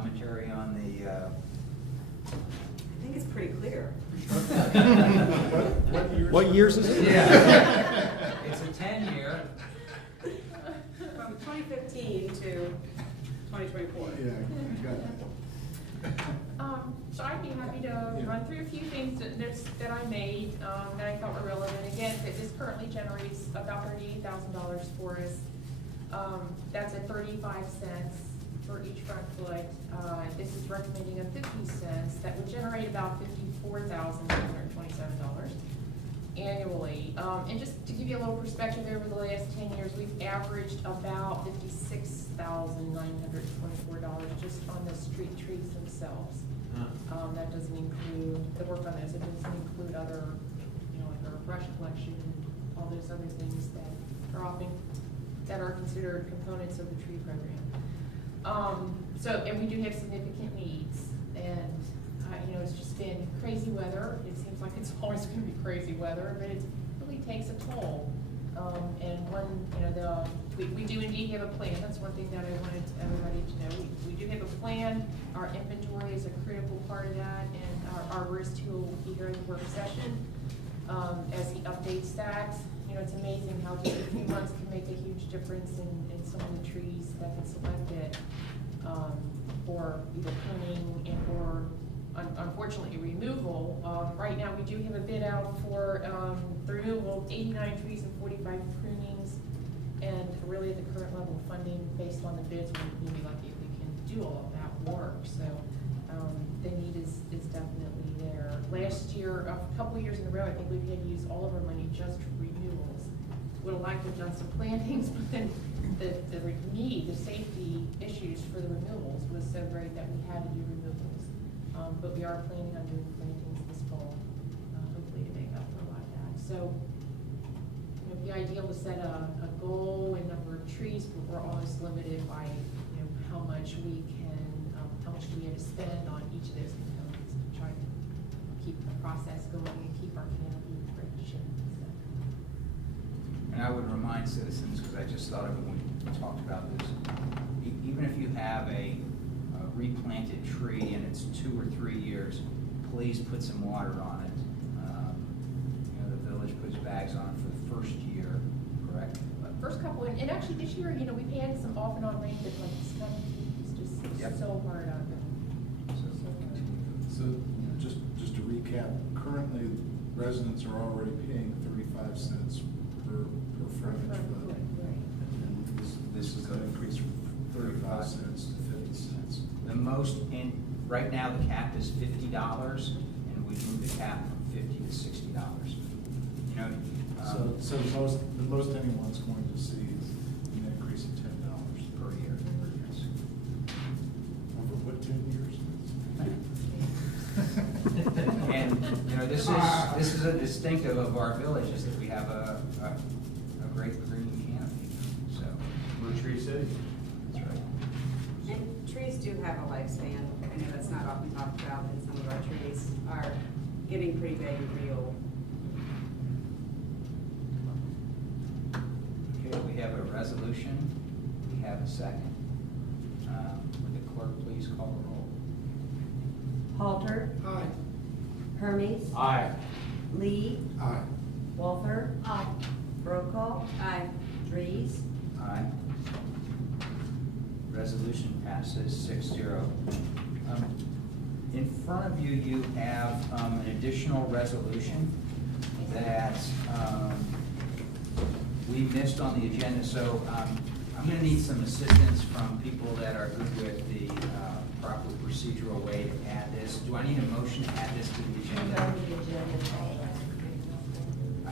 commentary on the, I think it's pretty clear. What years is it? Yeah. It's a 10-year. From 2015 to 2024. Yeah, I got it. So I'd be happy to run through a few things that I made, that I thought were relevant. Again, this currently generates about $38,000 for us. That's at 35 cents for each front foot. This is recommending a 50 cents. That would generate about $54,927 annually. And just to give you a little perspective, over the last 10 years, we've averaged about $56,924 just on the street trees themselves. That doesn't include the work on those. It doesn't include other, like our brush collection and all those other things that are often considered components of the tree program. And we do have significant needs, and it's just been crazy weather. It seems like it's always going to be crazy weather, but it really takes a toll. We do indeed have a plan. That's one thing that I wanted everybody to know. We do have a plan. Our inventory is a critical part of that, and our arborist who will be here in the work session as he updates that. It's amazing how just a few months can make a huge difference in some of the trees that get selected for either pruning and or unfortunately removal. Right now we do have a bid out for the removal of 89 trees and 45 prunings, and really at the current level of funding based on the bids, we'll be lucky if we can do all of that work. So the need is definitely there. Last year, a couple of years in a row, I think we've had to use all of our money just for renewals. Would have liked to have done some plantings, but then the safety issues for the removals was so great that we had to do removals. But we are planning on doing plantings this fall, hopefully to make up for a lot of that. So it'd be ideal to set a goal in number of trees, but we're always limited by how much we have to spend on each of those components to try to keep the process going and keep our canopy rich. and I would remind citizens, because I just thought of it when we talked about this, even if you have a replanted tree and it's 2 or 3 years, please put some water on it. The village puts bags on it for the first year, correct? First couple, and actually this year, we've had some off and on rain, but like it's kind of, it's just so hard out there. So just to recap, currently residents are already paying 35 cents per frontage foot. Right. And this is going to increase from 35 cents to 50 cents. The most, and right now the cap is $50, and we moved the cap from $50 to $60. So the most anyone's going to see is an increase of $10 per year. Yes. over what 10 years? And this is a distinctive of our village, is that we have a great green canopy. So we're a tree city. That's right. And trees do have a lifespan. I know that's not often talked about, and some of our trees are getting pretty big and pretty old. Okay, we have a resolution. We have a second. Would the clerk please call the roll? Halter. Aye. Hermes. Aye. Lee. Aye. Walther. Aye. Brokaw. Aye. Dries. Aye. Resolution passes 6-0. In front of you, you have an additional resolution that we missed on the agenda. So I'm going to need some assistance from people that are good with the proper procedural way to add this. Do I need a motion to add this to the agenda? A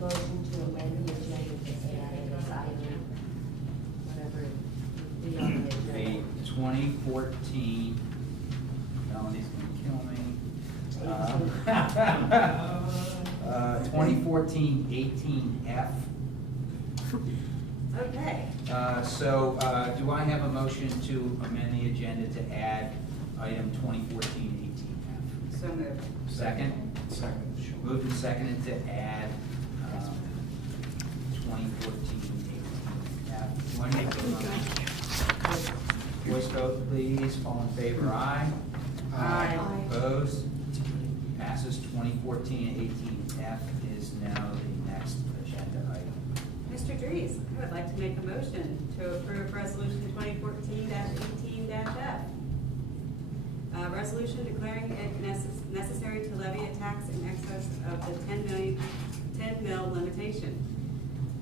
motion to amend the agenda to add this item, whatever be on the The agenda. 2014, Melanie's going to kill me. 2014-18F. Okay. So do I have a motion to amend the agenda to add item 2014-18F? So moved. Second? Second. Moved and seconded to add 2014-18F. Do I need to vote on that? Voice vote, please. All in favor, aye. Aye. Opposed? Passes. 2014-18F is now the next agenda item. Mr. Dries, I would like to make a motion to approve resolution 2014-18-F. Resolution declaring it necessary to levy a tax in excess of the 10 mil limitation.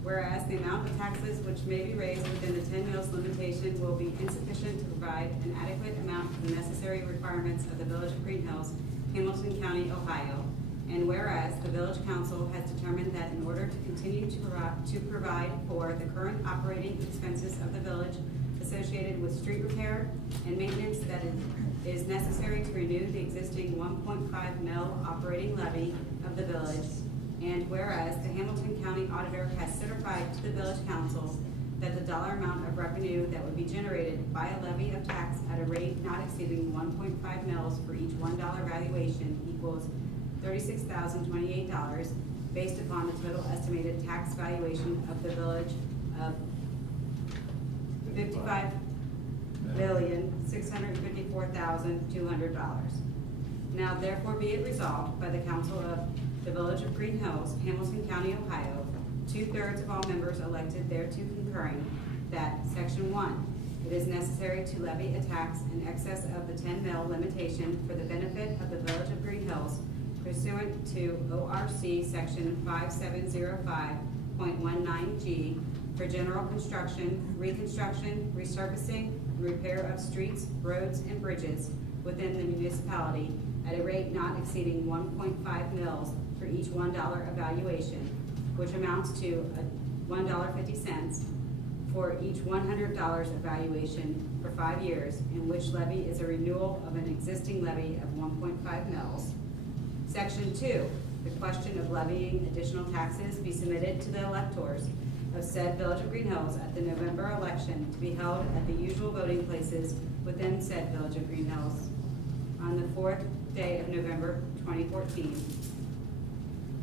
Whereas the amount of taxes which may be raised within the 10 mils limitation will be insufficient to provide an adequate amount for the necessary requirements of the Village of Greenhills, Hamilton County, Ohio. And whereas the Village Council has determined that in order to continue to provide for the current operating expenses of the village associated with street repair and maintenance, that it is necessary to renew the existing 1.5 mil operating levy of the village. And whereas the Hamilton County Auditor has certified to the Village Council that the dollar amount of revenue that would be generated by a levy of tax at a rate not exceeding 1.5 mils for each $1 valuation equals $36,028, based upon the total estimated tax valuation of the village of $55,654,200. Now therefore be it resolved by the Council of the Village of Greenhills, Hamilton County, Ohio, 2/3 of all members elected thereto concurring, that Section 1, it is necessary to levy a tax in excess of the 10 mil limitation for the benefit of the Village of Greenhills pursuant to ORC Section 5705.19G for general construction, reconstruction, resurfacing, and repair of streets, roads, and bridges within the municipality at a rate not exceeding 1.5 mils for each $1 evaluation, which amounts to $1.50 for each $100 evaluation for 5 years, in which levy is a renewal of an existing levy of 1.5 mils. Section 2, the question of levying additional taxes be submitted to the electors of said Village of Greenhills at the November election to be held at the usual voting places within said Village of Greenhills on the 4th day of November 2014.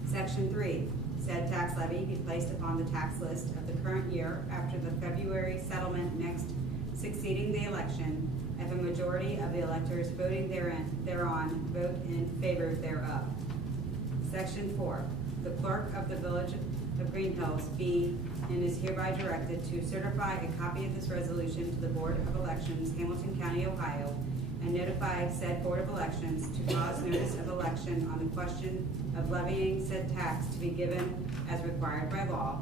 Section 3, said tax levy be placed upon the tax list of the current year after the February settlement next succeeding the election, if a majority of the electors voting thereon vote in favor thereof. Section 4, the clerk of the Village of Greenhills be and is hereby directed to certify a copy of this resolution to the Board of Elections, Hamilton County, Ohio, and notify said Board of Elections to cause notice of election on the question of levying said tax to be given as required by law.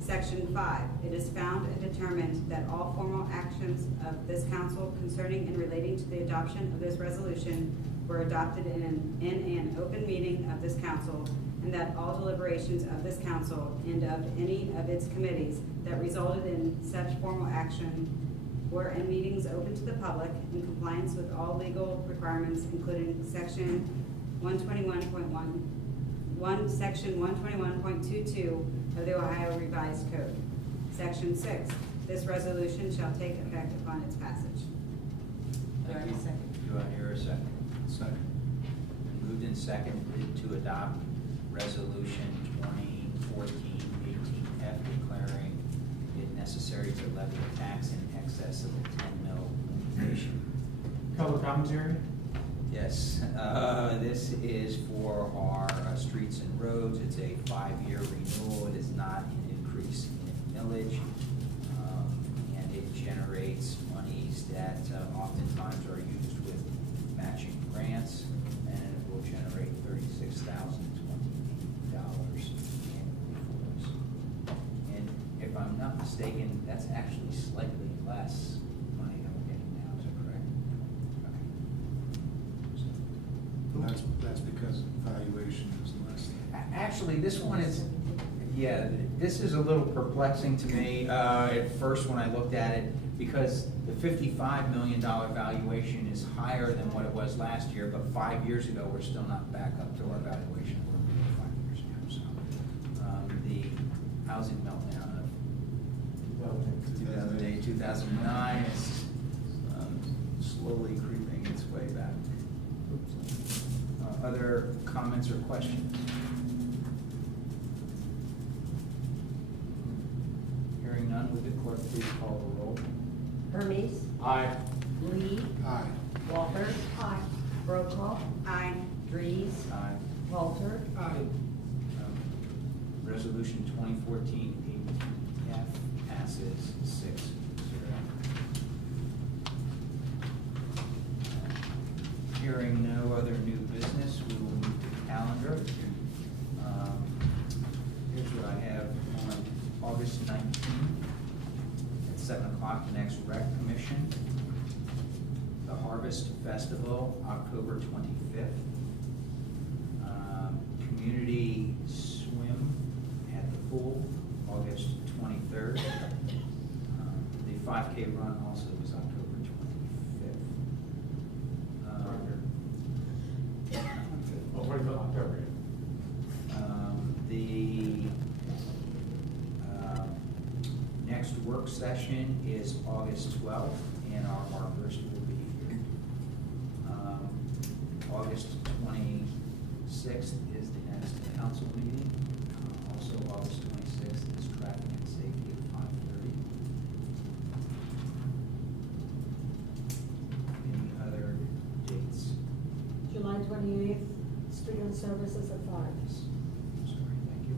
Section 5, it is found and determined that all formal actions of this council concerning and relating to the adoption of this resolution were adopted in an open meeting of this council, and that all deliberations of this council and of any of its committees that resulted in such formal action were in meetings open to the public in compliance with all legal requirements, including Section 121.1, Section 121.22 of the Ohio Revised Code. Section 6, this resolution shall take effect upon its passage. Do I have a second? Do I hear a second? Second. Moved and seconded to adopt Resolution 2014-18F declaring it necessary to levy a tax in excess of the 10 mil limitation. Public commentary? Yes, this is for our streets and roads. It's a 5-year renewal. It is not an increase in millage. And it generates monies that oftentimes are used with matching grants, and it will generate $36,028 annually for us. And if I'm not mistaken, that's actually slightly less money than we're getting now, is that correct? Okay. That's because valuation is less. Actually, this one is, yeah, this is a little perplexing to me at first when I looked at it, because the $55 million valuation is higher than what it was last year, but 5 years ago, we're still not back up to our valuation where we were 5 years ago. So the housing meltdown of 2008, 2009 is slowly creeping its way back. Other comments or questions? Hearing none, would the clerk please call the roll? Hermes, Aye. Lee, Aye. Walter. Aye. Brokaw, Aye. Dries, Aye. Walter. Resolution 2014-8F passes 6-0. Hearing no other new business, we will move to the calendar. Here's what I have on August 19th at 7 o'clock, the next rec commission. The Harvest Festival, October 25th. Community swim at the pool, August 23rd. The 5K run also is October 25th. Oh, what about October? The next work session is August 12th, and our arborist will be here. August 26th is the next council meeting. Also, August 26th is traffic and safety at 5:30. Any other dates? July 28th, student services at 5. Sorry, thank you.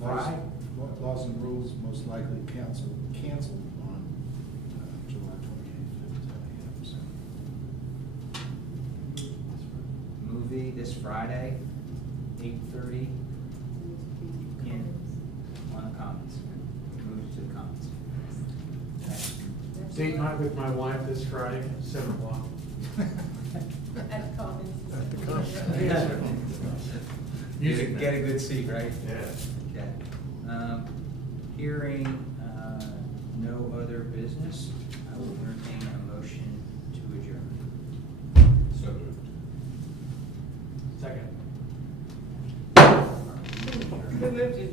Laws, Friday? laws and rules most likely canceled on July 28th at 10 a.m. Movie this Friday, 8:30 on the Commons. Move to the Commons. Next. Date night with my wife this Friday, 7 o'clock. At the Commons. At the Commons. Get a good seat, right? Yeah. Okay. Hearing no other business, I will entertain a motion to adjourn. So moved. Second. Who moved you?